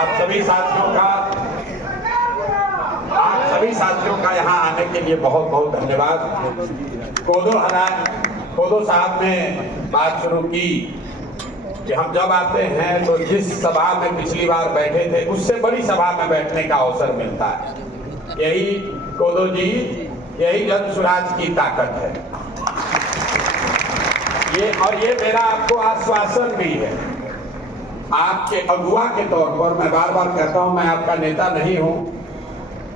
आप सभी साथियों का यहाँ आने के लिए बहुत बहुत धन्यवाद। कोदो साहब ने बात शुरू की कि हम जब आते हैं तो जिस सभा में पिछली बार बैठे थे उससे बड़ी सभा में बैठने का अवसर मिलता है। यही कोदो जी, यही जन सुराज की ताकत है। ये मेरा आपको आश्वासन भी है, आपके अगुआ के तौर पर। मैं बार बार कहता हूं मैं आपका नेता नहीं हूं,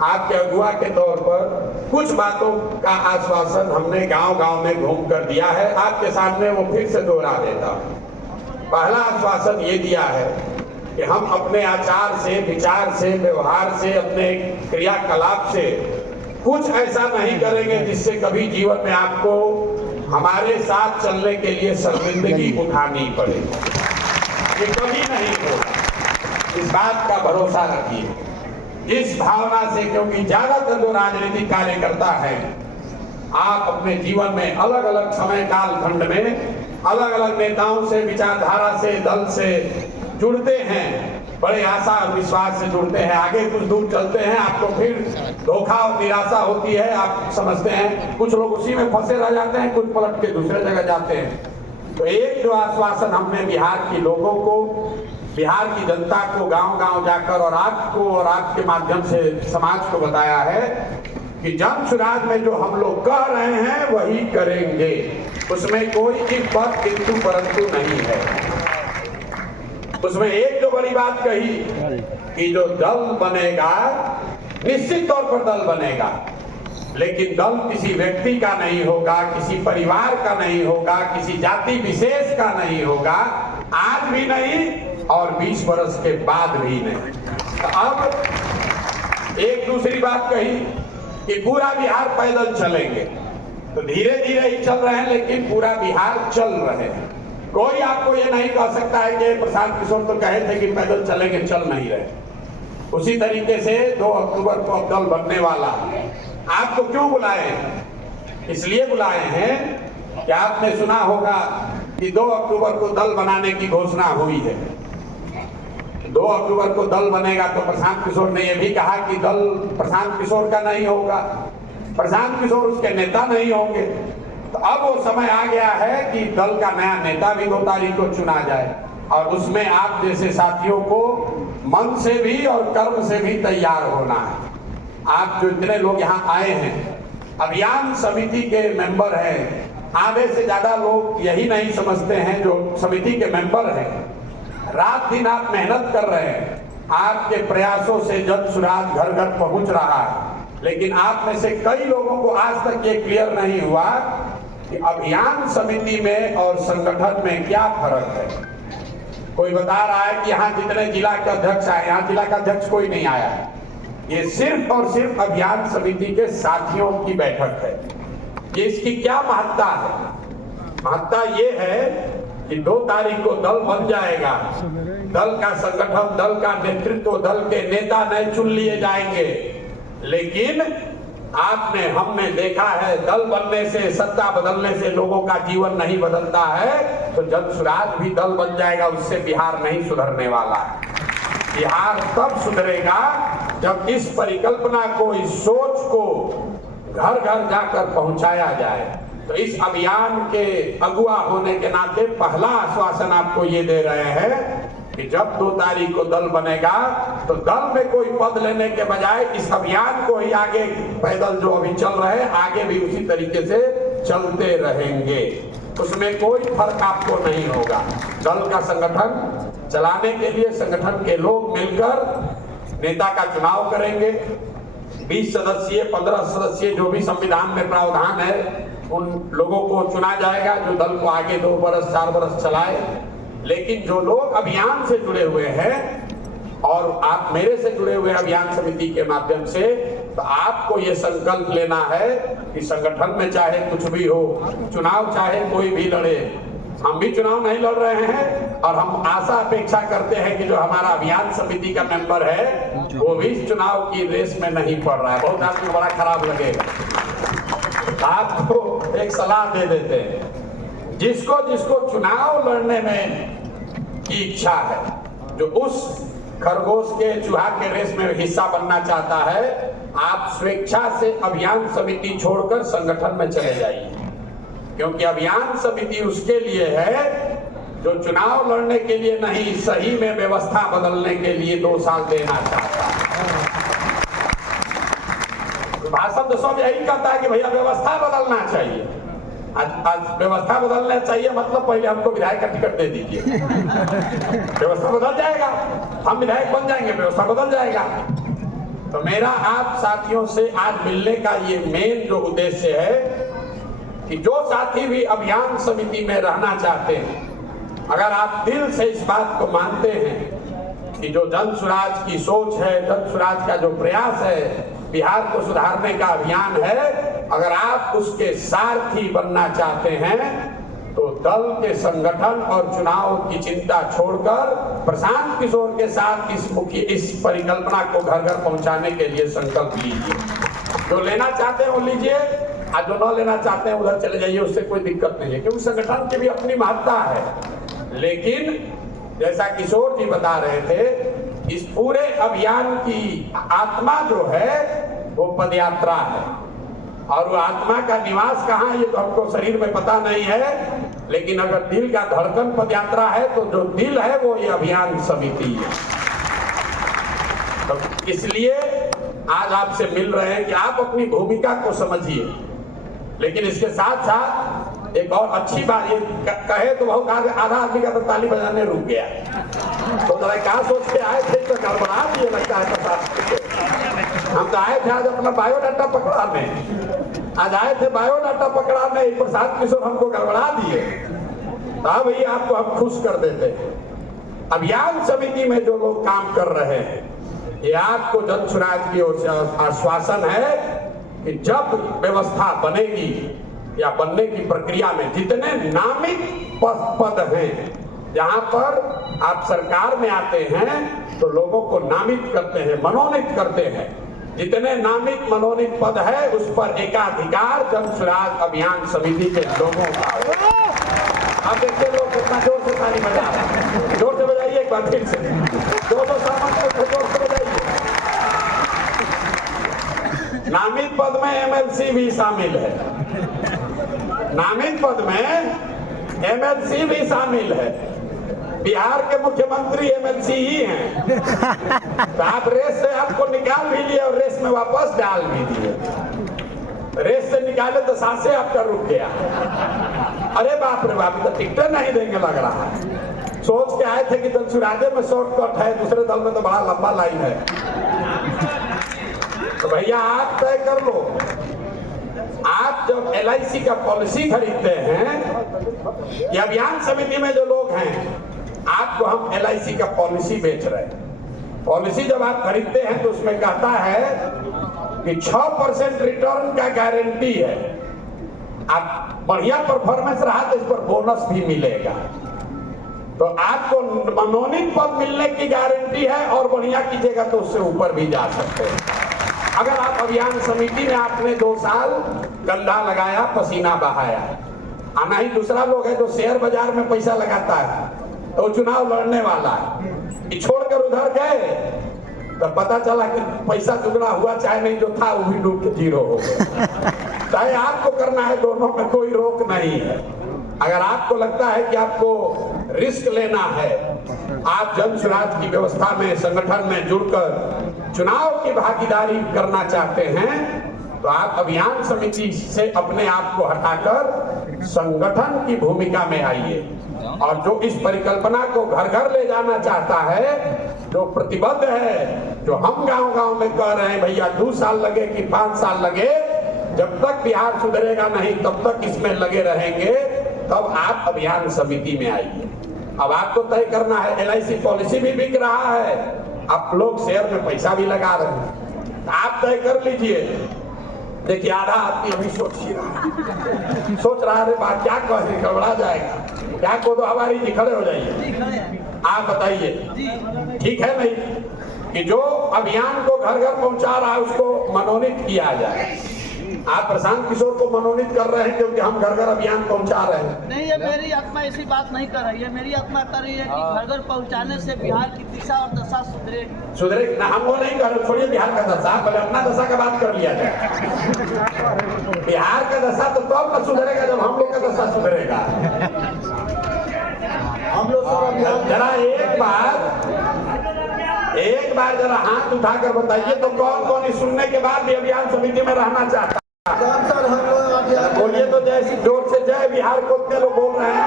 आपके अगुआ के तौर पर कुछ बातों का आश्वासन हमने गांव-गांव में घूम कर दिया है। आपके सामने वो फिर से दोहरा देता हूं। पहला आश्वासन ये दिया है कि हम अपने आचार से, विचार से, व्यवहार से, अपने क्रियाकलाप से कुछ ऐसा नहीं करेंगे जिससे कभी जीवन में आपको हमारे साथ चलने के लिए शर्मिंदगी उठानी पड़े। ये कभी नहीं होगा, इस बात का भरोसा रखिए। इस भावना से, क्योंकि ज्यादातर जो राजनीतिक कार्यकर्ता है, आप अपने जीवन में अलग अलग समय काल खंड में अलग अलग नेताओं से, विचारधारा से, दल से जुड़ते हैं, बड़े आशा और विश्वास से जुड़ते हैं। आगे कुछ दूर चलते हैं, आपको फिर धोखा और निराशा होती है। आप समझते हैं कुछ लोग उसी में फंसे रह जाते हैं, कुछ पलट के दूसरे जगह जाते हैं। तो एक जो आश्वासन हमने बिहार के लोगों को, बिहार की जनता को गांव-गांव जाकर और आपको और आपके माध्यम से समाज को बताया है कि जन सुराज में जो हम लोग कह रहे हैं वही करेंगे। उसमें कोई इफ बट किंतु परंतु नहीं है। उसमें एक जो बड़ी बात कही कि जो दल बनेगा, निश्चित तौर पर दल बनेगा, लेकिन दल किसी व्यक्ति का नहीं होगा, किसी परिवार का नहीं होगा, किसी जाति विशेष का नहीं होगा, आज भी नहीं और 20 वर्ष के बाद भी नहीं। तो अब एक दूसरी बात कही कि पूरा बिहार पैदल चलेंगे। तो धीरे धीरे ही चल रहे हैं, लेकिन पूरा बिहार चल रहे हैं। कोई आपको ये नहीं कह सकता है कि प्रशांत किशोर तो कहे थे कि पैदल चलेंगे, चल नहीं रहे। उसी तरीके से 2 अक्टूबर को दल बनने वाला। आपको क्यों बुलाए? इसलिए बुलाए हैं कि आपने सुना होगा कि 2 अक्टूबर को दल बनाने की घोषणा हुई है। 2 अक्टूबर को दल बनेगा तो प्रशांत किशोर ने यह भी कहा कि दल प्रशांत किशोर का नहीं होगा, प्रशांत किशोर उसके नेता नहीं होंगे। तो अब वो समय आ गया है कि दल का नया नेता भी 2 तारीख को चुना जाए, और उसमें आप जैसे साथियों को मन से भी और कर्म से भी तैयार होना है। आप जो इतने लोग यहाँ आए हैं, अभियान समिति के मेंबर हैं, आधे से ज्यादा लोग यही नहीं समझते हैं जो समिति के मेंबर हैं। रात दिन आप मेहनत कर रहे हैं, आपके प्रयासों से जन सुराज घर घर पहुंच रहा है, लेकिन आप में से कई लोगों को आज तक ये क्लियर नहीं हुआ कि अभियान समिति में और संगठन में क्या फर्क है। कोई बता रहा है कि यहाँ जितने जिला के अध्यक्ष आए, यहाँ जिला का अध्यक्ष कोई नहीं आया है। ये सिर्फ और सिर्फ अभियान समिति के साथियों की बैठक है। ये इसकी क्या महत्ता है? महत्ता ये है कि 2 तारीख को दल बन जाएगा। दल का संगठन, दल का नेतृत्व, दल के नेता नए चुन लिए जाएंगे। लेकिन हमने देखा है, दल बनने से, सत्ता बदलने से लोगों का जीवन नहीं बदलता है। तो जन सुराज भी दल बन जाएगा, उससे बिहार नहीं सुधरने वाला है। बिहार तब सुधरेगा जब इस परिकल्पना को, इस सोच को घर घर जाकर पहुंचाया जाए। तो इस अभियान के अगुआ होने के नाते पहला आश्वासन आपको ये दे रहे हैं कि जब 2 तारीख को दल बनेगा तो दल में कोई पद लेने के बजाय इस अभियान को ही आगे, पैदल जो अभी चल रहे हैं, आगे भी उसी तरीके से चलते रहेंगे। उसमें कोई फर्क आपको नहीं होगा। दल का संगठन चलाने के लिए संगठन के लोग मिलकर नेता का चुनाव करेंगे। 20 सदस्यीय, 15 सदस्यीय जो भी संविधान में प्रावधान है, उन लोगों को चुना जाएगा जो दल को आगे 2 वर्ष 4 वर्ष चलाए। लेकिन जो लोग अभियान से जुड़े हुए हैं और आप मेरे से जुड़े हुए अभियान समिति के माध्यम से, तो आपको ये संकल्प लेना है कि संगठन में चाहे कुछ भी हो, चुनाव चाहे कोई भी लड़े, हम भी चुनाव नहीं लड़ रहे हैं और हम आशा अपेक्षा करते हैं कि जो हमारा अभियान समिति का मेंबर है वो भी इस चुनाव की रेस में नहीं पड़ रहा है। बहुत आदमी को बड़ा खराब लगेगा। आपको एक सलाह दे देते हैं, जिसको जिसको चुनाव लड़ने में की इच्छा है, जो उस खरगोश के चूहा के रेस में हिस्सा बनना चाहता है, आप स्वेच्छा से अभियान समिति छोड़कर संगठन में चले जाइए, क्योंकि अभियान समिति उसके लिए है जो चुनाव लड़ने के लिए नहीं, सही में व्यवस्था बदलने के लिए 2 साल देना चाहता है। भाषण तो सब यही कहता है कि भैया व्यवस्था बदलना चाहिए। आज व्यवस्था बदलना चाहिए मतलब पहले हमको विधायक का टिकट दे दीजिए, व्यवस्था बदल जाएगा, हम विधायक बन जाएंगे, व्यवस्था बदल जाएगा। तो मेरा आप साथियों से आज मिलने का ये मेन जो उद्देश्य है कि जो साथी भी अभियान समिति में रहना चाहते हैं, अगर आप दिल से इस बात को मानते हैं कि जो जन सुराज की सोच है, जन सुराज का जो प्रयास है, बिहार को सुधारने का अभियान है, अगर आप उसके सारथी बनना चाहते हैं तो दल के संगठन और चुनाव की चिंता छोड़कर प्रशांत किशोर के साथ इस परिकल्पना को घर घर पहुंचाने के लिए संकल्प लीजिए। जो लेना चाहते हैं वो लीजिए, और जो न लेना चाहते हैं उधर चले जाइए, उससे कोई दिक्कत नहीं है, क्योंकि संगठन की भी अपनी महत्ता है। लेकिन जैसा किशोर जी बता रहे थे, इस पूरे अभियान की आत्मा जो है वो पदयात्रा है, और वो आत्मा का निवास कहाँ है ये तो हमको शरीर में पता नहीं है, लेकिन अगर दिल का धड़कन पदयात्रा है तो जो दिल है वो ये अभियान समिति है। तो इसलिए आज आपसे मिल रहे हैं कि आप अपनी भूमिका को समझिए, लेकिन इसके साथ साथ एक और अच्छी बात ये कहे तो बहुत आधा आदमी का तो ताली बजाने रुक गया, तो जरा क्या सोच के आए थे तो गड़बड़ा दिए लगता है पता। हम तो आए थे आज अपना बायोडाटा पकड़ाने, आज आए थे बायोडाटा पकड़ाने, प्रशांत किशोर हमको गड़बड़ा दिए, तब ही आपको हम खुश कर देते। अभियान समिति में जो लोग काम कर रहे हैं, ये आपको जन सुराज की ओर से आश्वासन है कि जब व्यवस्था बनेगी या बनने की प्रक्रिया में जितने नामित पद हैं, जहां पर आप सरकार में आते हैं तो लोगों को नामित करते हैं, मनोनीत करते हैं, जितने नामित मनोनीत पद है उस पर एकाधिकार जन सुराज अभियान समिति के लोगों का। आप देखिए लोग कितना जोर से ताली बजा रहे हैं, जोर से बजाइए एक बार फिर से, दो सामान को जोर से बजाइए। नामित पद में एमएलसी भी शामिल है, नामित पद में एमएलसी भी शामिल है, बिहार के मुख्यमंत्री एमएलसी ही हैं। तो आप रेस से आपको निकाल भी लिए और रेस में वापस डाल भी दिए, रेस से निकाले तो सांसें आपका रुक गया, अरे बाप रे बाप, तो टिकट नहीं देंगे लग रहा है। सोच के आए थे कि दल सुराजे में शॉर्टकट है, दूसरे दल में तो बड़ा लंबा लाइन है। तो भैया आप तय कर लो, आप जब LIC का पॉलिसी खरीदते हैं, ये अभियान समिति में जो लोग हैं, आपको हम LIC का पॉलिसी बेच रहे हैं। पॉलिसी जब आप खरीदते हैं तो उसमें कहता है कि 6% रिटर्न का गारंटी है, आप बढ़िया परफॉर्मेंस रहा तो इस पर बोनस भी मिलेगा। तो आपको मनोनीत पद मिलने की गारंटी है, और बढ़िया कीजिएगा तो उससे ऊपर भी जा सकते हैं। अगर आप अभियान समिति में आपने 2 साल कंधा लगाया, पसीना बहाया, आना ही दूसरा लोग है जो शेयर बाजार में पैसा लगाता है तो चुनाव लड़ने वाला है, छोड़कर उधर गए तो पता चला कि पैसा दुगना हुआ, चाहे नहीं जो था वो भी डूब के 0 हो गया। चाहे आपको करना है, दोनों में कोई रोक नहीं है। अगर आपको लगता है कि आपको रिस्क लेना है, आप जन सुराज की व्यवस्था में, संगठन में जुड़कर चुनाव की भागीदारी करना चाहते हैं, तो आप अभियान समिति से अपने आप को हटाकर संगठन की भूमिका में आइए। और जो इस परिकल्पना को घर घर ले जाना चाहता है, जो प्रतिबद्ध है, जो हम गांव-गांव में कह रहे हैं भैया 2 साल लगे कि 5 साल लगे, जब तक बिहार सुधरेगा नहीं तब तक इसमें लगे रहेंगे, तब आप अभियान समिति में आइए। अब आपको तय करना है, LIC पॉलिसी भी बिक रहा है, आप लोग शेयर में पैसा भी लगा रहे हैं, आप तय कर लीजिए। देखिए आधा आदमी अभी सोच रहा है बात क्या कहे, गड़बड़ा जाएगा, क्या को तो हमारी जी खड़े हो जाइए, आप बताइए ठीक है नहीं कि जो अभियान को घर घर पहुंचा रहा है उसको मनोनीत किया जाए, आप प्रशांत किशोर को मनोनीत कर रहे हैं क्योंकि हम घर घर अभियान पहुंचा रहे हैं। नहीं, ये मेरी आत्मा ऐसी बात नहीं कर रही है। मेरी आत्मा कर रही है कि घर घर पहुंचाने से बिहार की दिशा और दशा सुधरेगी। ना, हम वो नहीं कर रहे। छोड़िए बिहार का दशा, पहले अपना दशा का बात कर लिया जाए। बिहार का दशा तो तब न सुधरेगा जब हम लोग का दशा सुधरेगा। हम लोग जरा एक बार जरा हाथ उठाकर बताइए तो कौन कौन इस सुनने के बाद भी अभियान समिति में रहना चाहता है? बोलिए तो जय, जोर से जय बिहार को कितने लोग बोल रहे हैं?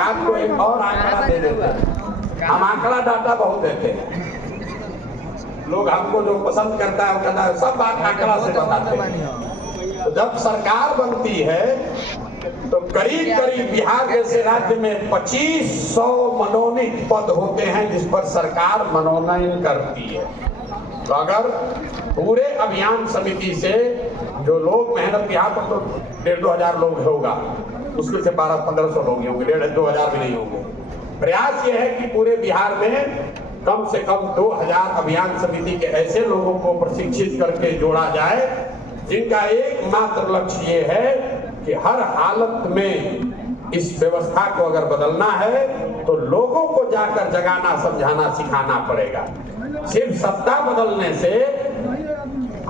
आपको एक और आंकड़ा दे देते हैं। हम आंकड़ा डाटा बहुत देते हैं। लोग हमको जो पसंद करता है वो कहता है सब बात आंकड़ा से बताते हैं। तो जब सरकार बनती है तो करीब करीब बिहार जैसे राज्य में 2500 मनोनीत पद होते हैं जिस पर सरकार मनोनयन करती है। तो अगर पूरे अभियान समिति से जो लोग मेहनत, यहाँ पर तो 1,500 लोग होगा, मुश्किल से 1200-1500 लोग होंगे, 1,500-2,000 भी नहीं होंगे। प्रयास ये है कि पूरे बिहार में कम से कम 2000 अभियान समिति के ऐसे लोगों को प्रशिक्षित करके जोड़ा जाए जिनका एकमात्र लक्ष्य ये है कि हर हालत में इस व्यवस्था को अगर बदलना है तो लोगों को जाकर जगाना, समझाना, सिखाना पड़ेगा। सिर्फ सत्ता बदलने से,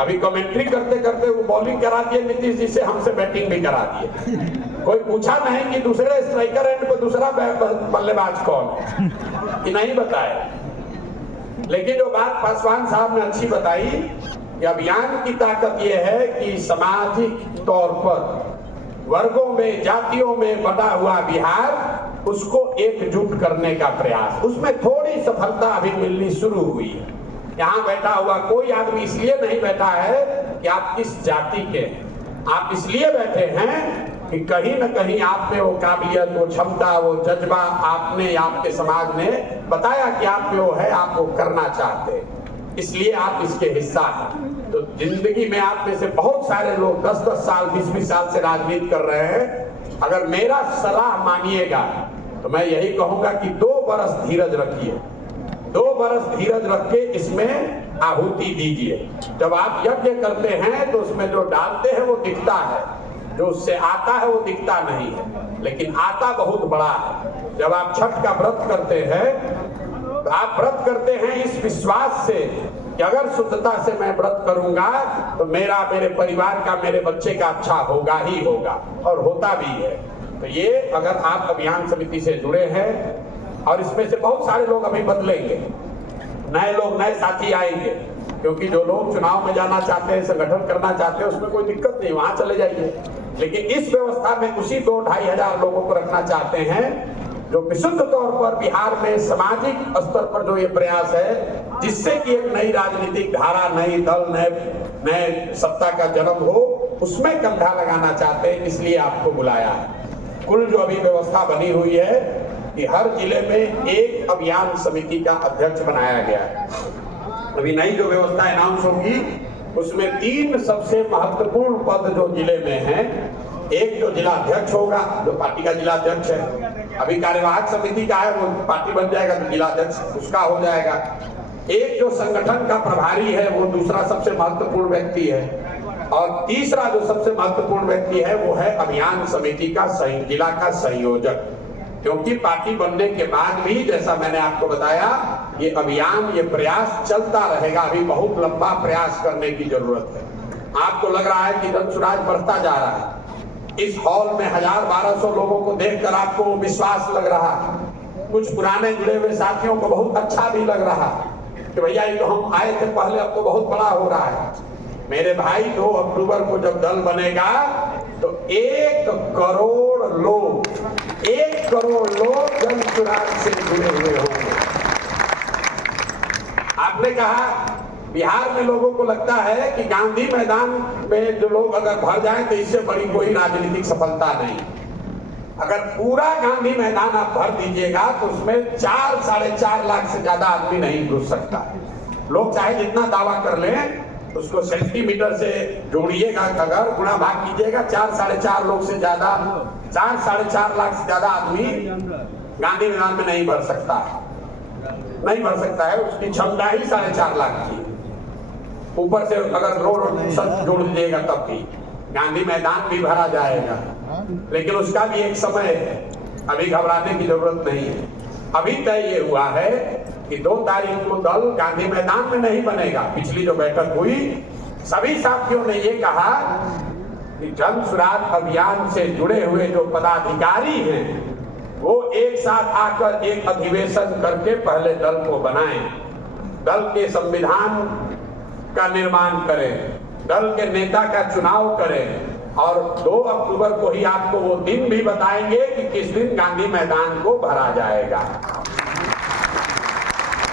अभी कमेंट्री करते करते वो बॉलिंग करा दिए नीतीश जी से, हमसे बैटिंग भी करा दिए। कोई पूछा नहीं कि दूसरे स्ट्राइकर एंड पे दूसरा बल्लेबाज कौन है, कि नहीं बताए। लेकिन जो बात पासवान साहब ने अच्छी बताई कि अभियान की ताकत यह है कि सामाजिक तौर पर वर्गों में, जातियों में बटा हुआ बिहार, उसको एकजुट करने का प्रयास, उसमें थोड़ी सफलता अभी मिलनी शुरू हुई है। यहाँ बैठा हुआ कोई आदमी इसलिए नहीं बैठा है कि आप किस जाति के हैं, आप इसलिए बैठे हैं कि कहीं न कहीं आप में वो काबिलियत, वो क्षमता, वो जज्बा आपने, आपके समाज ने बताया कि आप में वो है, आप वो करना चाहते हैं, इसलिए आप इसके हिस्सा हैं। तो जिंदगी में आप में से बहुत सारे लोग 10-10 साल, 20-20 साल से राजनीति कर रहे हैं। अगर मेरा सलाह मानिएगा तो मैं यही कहूंगा कि 2 बरस धीरज रखिए, 2 बरस धीरज रख के इसमें आहुति दीजिए। जब आप यज्ञ करते हैं तो उसमें जो डालते हैं वो दिखता है, जो उससे आता है वो दिखता नहीं है, लेकिन आता बहुत बड़ा है। जब आप छठ का व्रत करते हैं तो आप व्रत करते हैं इस विश्वास से कि अगर शुद्धता से मैं व्रत करूंगा तो मेरा, मेरे परिवार का, मेरे बच्चे का अच्छा होगा ही होगा, और होता भी है। तो ये अगर आप अभियान समिति से जुड़े हैं, और इसमें से बहुत सारे लोग अभी बदलेंगे, नए लोग, नए साथी आएंगे, क्योंकि जो लोग चुनाव में जाना चाहते हैं, संगठन करना चाहते हैं, उसमें कोई दिक्कत नहीं, वहां चले जाइए। लेकिन इस व्यवस्था में उसी 2-2.5 हजार लोगों को रखना चाहते हैं जो विशुद्ध तौर पर बिहार में सामाजिक स्तर पर जो ये प्रयास है जिससे कि एक नई राजनीतिक धारा, नई दल, नए सत्ता का जन्म हो, उसमें कंधा लगाना चाहते हैं, इसलिए आपको बुलाया है। कुल जो अभी व्यवस्था बनी हुई है कि हर जिले में एक अभियान समिति का अध्यक्ष बनाया गया है। अभी नई जो व्यवस्था अनाउंस होगी उसमें 3 सबसे महत्वपूर्ण पद जो जिले में हैं, एक जो जिला अध्यक्ष होगा, जो पार्टी का जिला अध्यक्ष है, अभी कार्यवाहक समिति का है, वो पार्टी बन जाएगा तो जिला अध्यक्ष उसका हो जाएगा। एक जो संगठन का प्रभारी है वो दूसरा सबसे महत्वपूर्ण व्यक्ति है, और तीसरा जो सबसे महत्वपूर्ण व्यक्ति है वो है अभियान समिति का जिला का संयोजक। क्योंकि पार्टी बनने के बाद भी, जैसा मैंने आपको बताया, ये अभियान, ये प्रयास चलता रहेगा। अभी बहुत लंबा प्रयास करने की जरूरत है। आपको लग रहा है कि जनसुराज बढ़ता जा रहा है, इस हॉल में 1000-1200 लोगों को देखकर आपको विश्वास लग रहा है, कुछ पुराने जुड़े हुए साथियों को बहुत अच्छा भी लग रहा है कि भैया ये तो हम आए थे पहले, अब तो बहुत बड़ा हो रहा है। मेरे भाई 2 अक्टूबर को जब दल बनेगा तो 1 करोड़ लोग, 1 करोड़ लोग जनसुराज से जुड़े हुए होंगे। आपने कहा बिहार में लोगों को लगता है कि गांधी मैदान में जो लोग अगर भर जाएं तो इससे बड़ी कोई राजनीतिक सफलता नहीं। अगर पूरा गांधी मैदान आप भर दीजिएगा तो उसमें 4-4.5 लाख से ज्यादा आदमी नहीं घुस सकता। लोग चाहे जितना दावा कर लें, उसको सेंटीमीटर से जोड़िएगा, अगर गुणा भाग कीजिएगा, 4-4.5 लोग से ज्यादा, 4-4.5 लाख से ज्यादा आदमी गांधी मैदान में नहीं भर सकता है, नहीं भर सकता है। उसकी क्षमता ही 4.5 लाख की। ऊपर से अगर रोड सब जोड़ दीजिएगा तब भी गांधी मैदान भी भरा जाएगा, लेकिन उसका भी एक समय है, अभी घबराने की जरूरत नहीं है। अभी तय ये हुआ है कि 2 तारीख को दल गांधी मैदान में नहीं बनेगा। पिछली जो बैठक हुई सभी साथियों ने ये कहा कि जन सुराज अभियान से जुड़े हुए जो पदाधिकारी हैं वो एक साथ आकर एक अधिवेशन करके पहले दल को बनाएं, दल के संविधान का निर्माण करें, दल के नेता का चुनाव करें और 2 अक्टूबर को ही आपको वो दिन भी बताएंगे कि किस दिन गांधी मैदान को भरा जाएगा।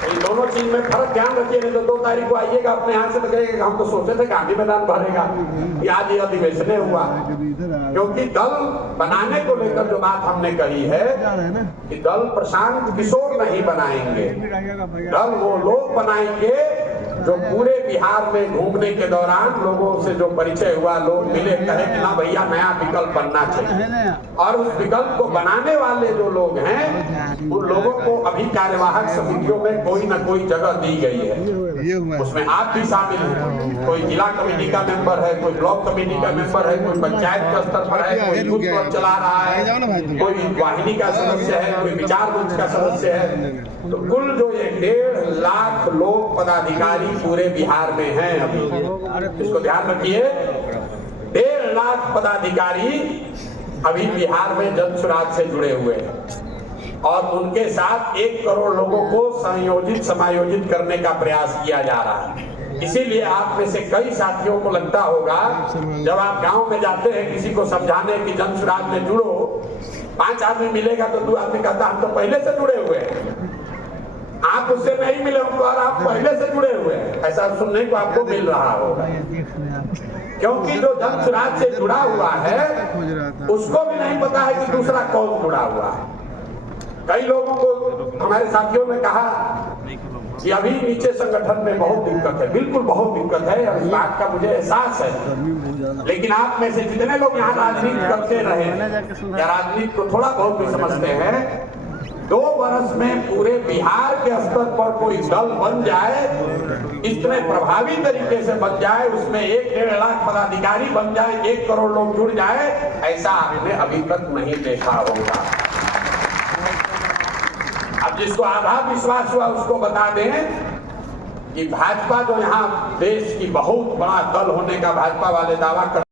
इन दोनों चीज में फर्क ध्यान रखिए, नहीं तो 2 तारीख को आइएगा अपने हाथ से तो कहेगा हम तो सोचे थे गांधी मैदान भरेगा, आज ये अधिवेशन हुआ। क्योंकि दल बनाने को लेकर जो बात हमने कही है कि दल प्रशांत किशोर नहीं बनाएंगे, दल वो लोग बनाएंगे जो पूरे बिहार में घूमने के दौरान लोगों से जो परिचय हुआ, लोग मिले, कहे कि ना भैया नया विकल्प बनना चाहिए, और उस विकल्प को बनाने वाले जो लोग हैं उन लोगों को अभी कार्यवाहक समितियों में कोई न कोई जगह दी गई है। उसमें आप भी शामिल हैं, कोई जिला कमेटी का मेंबर है, कोई ब्लॉक कमेटी का मेंबर है, कोई पंचायत के स्तर पर है, कोई यूथ क्लब चला रहा है, कोई वाहिनी का सदस्य है, कोई विचार मंच का सदस्य है। तो कुल जो ये 1.5 लाख लोग पदाधिकारी पूरे बिहार में हैं अभी, इसको ध्यान रखिए। 1.5 लाख पदाधिकारी अभी बिहार में जन सुराज से जुड़े हुए हैं और उनके साथ 1 करोड़ लोगों को संयोजित समायोजित करने का प्रयास किया जा रहा है। इसीलिए आप में से कई साथियों को लगता होगा जब आप गांव में जाते हैं किसी को समझाने की जन सुराज में जुड़ो, 5 आदमी मिलेगा तो 2 आदमी कहता हम तो पहले से जुड़े हुए हैं, आप उससे नहीं मिले होंगे और आप पहले से जुड़े हुए हैं, ऐसा सुनने को आपको मिल रहा होगा। क्योंकि जो जन सुराज से जुड़ा हुआ है उसको भी नहीं पता है कि दूसरा कौन जुड़ा हुआ है। कई लोगों को हमारे साथियों ने कहा कि अभी नीचे संगठन में बहुत दिक्कत है, बिल्कुल बहुत दिक्कत है, इस बात का मुझे एहसास है। लेकिन आप में से जितने लोग यहाँ राजनीति करते रहे या राजनीति को थोड़ा बहुत भी समझते हैं, 2 वर्ष में पूरे बिहार के स्तर पर कोई दल बन जाए, इतने प्रभावी तरीके से बन जाए, उसमें 1-1.5 लाख पदाधिकारी बन जाए, 1 करोड़ लोग जुड़ जाए, ऐसा आपने अभी तक नहीं देखा होगा। अब जिसको आधा विश्वास हुआ उसको बता दें कि भाजपा जो यहाँ देश की बहुत बड़ा दल होने का भाजपा वाले दावा कर